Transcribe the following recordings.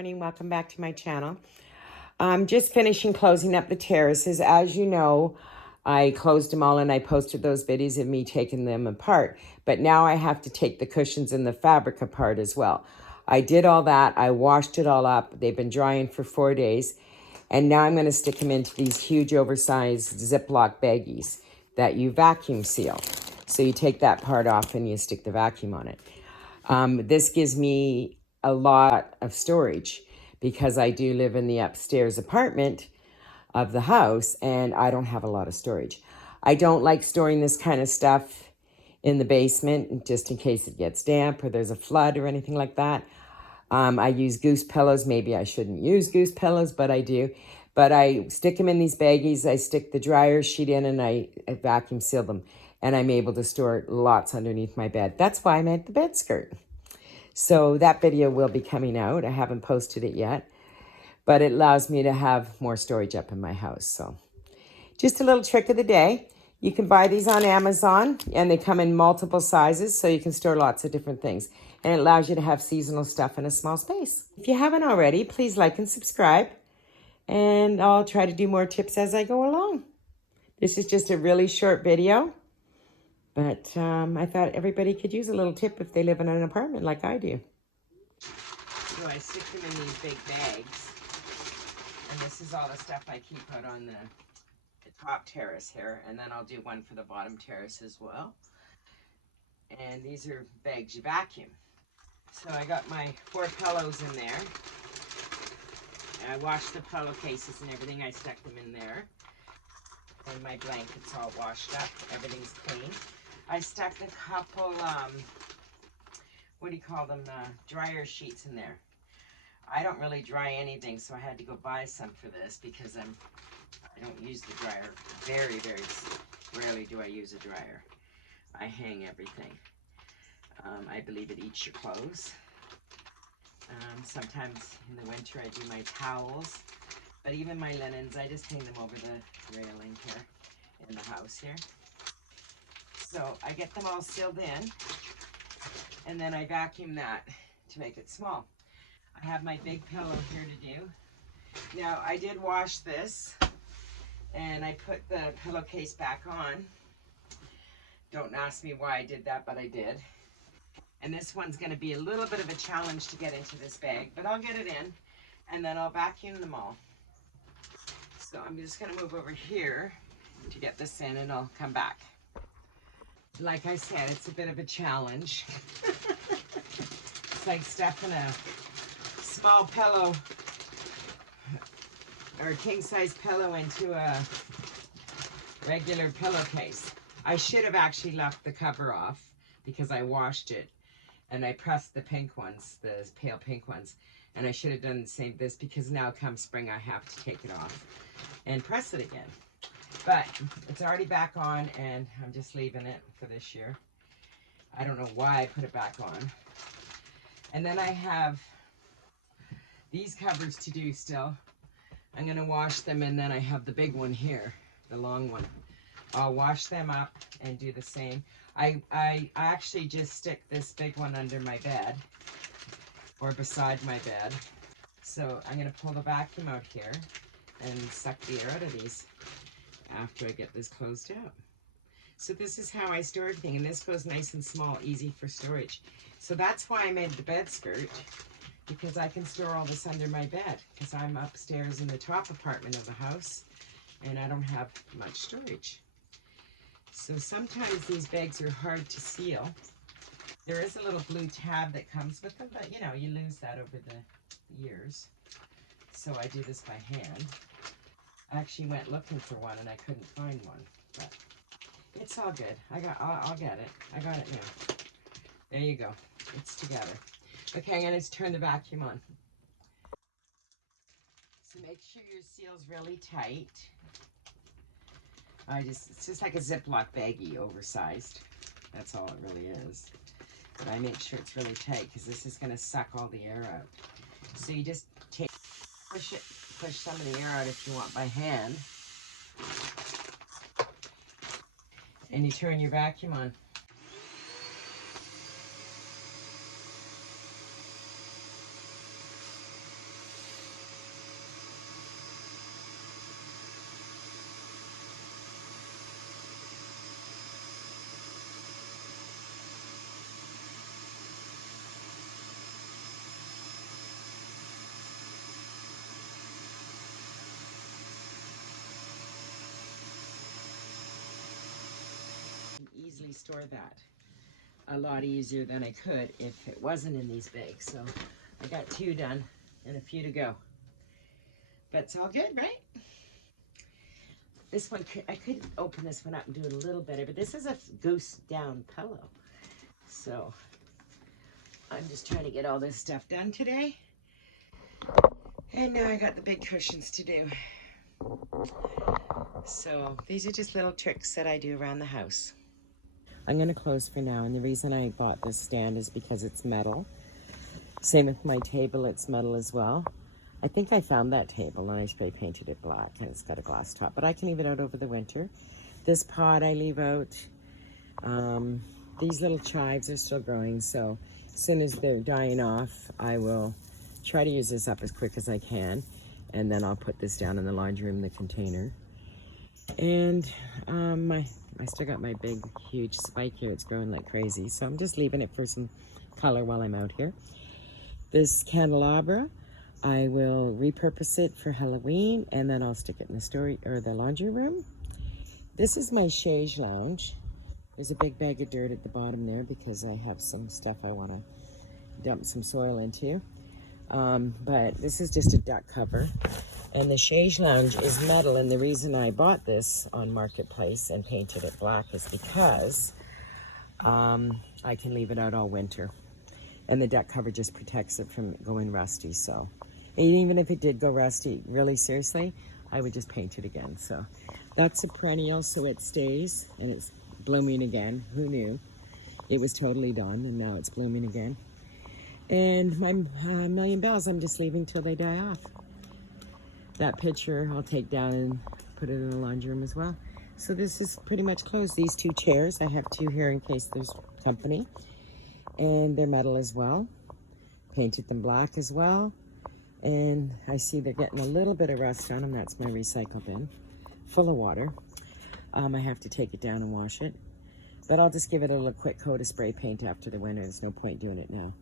morning. Welcome back to my channel. I'm just finishing closing up the terraces. As you know, I closed them all and I posted those videos of me taking them apart. But now I have to take the cushions and the fabric apart as well. I did all that. I washed it all up. They've been drying for 4 days. And now I'm going to stick them into these huge oversized Ziploc baggies that you vacuum seal. So you take that part off and you stick the vacuum on it. This gives me a lot of storage because I do live in the upstairs apartment of the house and I don't have a lot of storage. I don't like storing this kind of stuff in the basement just in case it gets damp or there's a flood or anything like that. I use goose pillows. Maybe I shouldn't use goose pillows, but I do. But I stick them in these baggies. I stick the dryer sheet in and I vacuum seal them. And I'm able to store lots underneath my bed. That's why I made the bed skirt. So that video will be coming out. I haven't posted it yet. But it allows me to have more storage up in my house. So just a little trick of the day. You can buy these on Amazon and they come in multiple sizes so you can store lots of different things. And it allows you to have seasonal stuff in a small space. If you haven't already, please like and subscribe. And I'll try to do more tips as I go along. This is just a really short video. But I thought everybody could use a little tip if they live in an apartment like I do. So I stick them in these big bags. And this is all the stuff I keep out on the top terrace here, and then I'll do one for the bottom terrace as well. And these are bags you vacuum. So I got my 4 pillows in there. I washed the pillowcases and everything. I stuck them in there. And my blankets all washed up. Everything's clean. I stuck a couple, what do you call them, dryer sheets in there. I don't really dry anything, so I had to go buy some for this because I don't use the dryer. Very, very rarely do I use a dryer. I hang everything. I believe it eats your clothes. Sometimes in the winter I do my towels. But even my linens, I just hang them over the railing here in the house here. So I get them all sealed in. And then I vacuum that to make it small. I have my big pillow here to do. Now I did wash this. And I put the pillowcase back on. Don't ask me why I did that, but I did. And this one's going to be a little bit of a challenge to get into this bag, but I'll get it in, and then I'll vacuum them all. So I'm just going to move over here to get this in, and I'll come back. Like I said, it's a bit of a challenge. It's like stuffing a small pillow or a king-size pillow into a regular pillowcase. I should have actually left the cover off because I washed it and I pressed the pink ones, the pale pink ones, and I should have done the same this because now come spring I have to take it off and press it again. But it's already back on and I'm just leaving it for this year. I don't know why I put it back on. And then I have these covers to do still. I'm going to wash them, and then I have the big one here, the long one. I'll wash them up and do the same. I actually just stick this big one under my bed or beside my bed. So I'm going to pull the vacuum out here and suck the air out of these after I get this closed out. So this is how I store everything, and this goes nice and small, easy for storage. So that's why I made the bed skirt, because I can store all this under my bed because I'm upstairs in the top apartment of the house and I don't have much storage. So sometimes these bags are hard to seal. There is a little blue tab that comes with them, but you know, you lose that over the years. So I do this by hand. I actually went looking for one and I couldn't find one, but it's all good. I'll get it. I got it now. There you go. It's together. Okay, I'm going to turn the vacuum on. So make sure your seal's really tight. It's just like a Ziploc baggie, oversized. That's all it really is. But I make sure it's really tight because this is going to suck all the air out. So you just push some of the air out if you want by hand. And you turn your vacuum on. easily store that a lot easier than I could if it wasn't in these bags. So I got 2 done and a few to go. But it's all good, right? This one, I could open this one up and do it a little better, but this is a goose down pillow. So I'm just trying to get all this stuff done today. And now I got the big cushions to do. So these are just little tricks that I do around the house. I'm going to close for now, and the reason I bought this stand is because it's metal. Same with my table, it's metal as well. I think I found that table and I spray painted it black, and it's got a glass top, but I can leave it out over the winter. This pot I leave out. These little chives are still growing, so as soon as they're dying off, I will try to use this up as quick as I can, and then I'll put this down in the laundry room, the container. And I still got my big, huge spike here. It's growing like crazy, so I'm just leaving it for some color while I'm out here. This candelabra, I will repurpose it for Halloween, and then I'll stick it in the laundry room. This is my chaise lounge. There's a big bag of dirt at the bottom there because I have some stuff I want to dump some soil into. But this is just a duck cover. And the chaise lounge is metal, and the reason I bought this on Marketplace and painted it black is because I can leave it out all winter. And the duck cover just protects it from going rusty. So and even if it did go rusty, really seriously, I would just paint it again. So that's a perennial, so it stays, and it's blooming again. Who knew? It was totally done, and now it's blooming again. And my million bells, I'm just leaving till they die off. That picture I'll take down and put it in the laundry room as well. So this is pretty much closed. These 2 chairs, I have 2 here in case there's company. And they're metal as well. Painted them black as well. And I see they're getting a little bit of rust on them. That's my recycle bin, full of water. I have to take it down and wash it. But I'll just give it a little quick coat of spray paint after the winter. There's no point doing it now.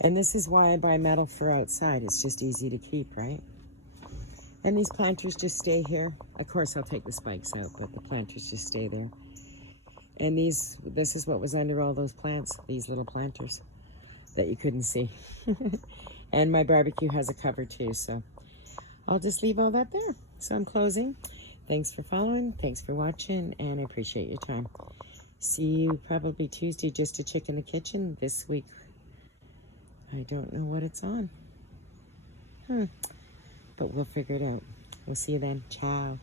And this is why I buy metal for outside. It's just easy to keep, right? And these planters just stay here. Of course, I'll take the spikes out, but the planters just stay there. And this is what was under all those plants, these little planters that you couldn't see. And my barbecue has a cover too, so I'll just leave all that there. So I'm closing. Thanks for following, thanks for watching, and I appreciate your time. See you probably Tuesday, just a chick in the kitchen. This week, I don't know what it's on. But we'll figure it out. We'll see you then. Ciao.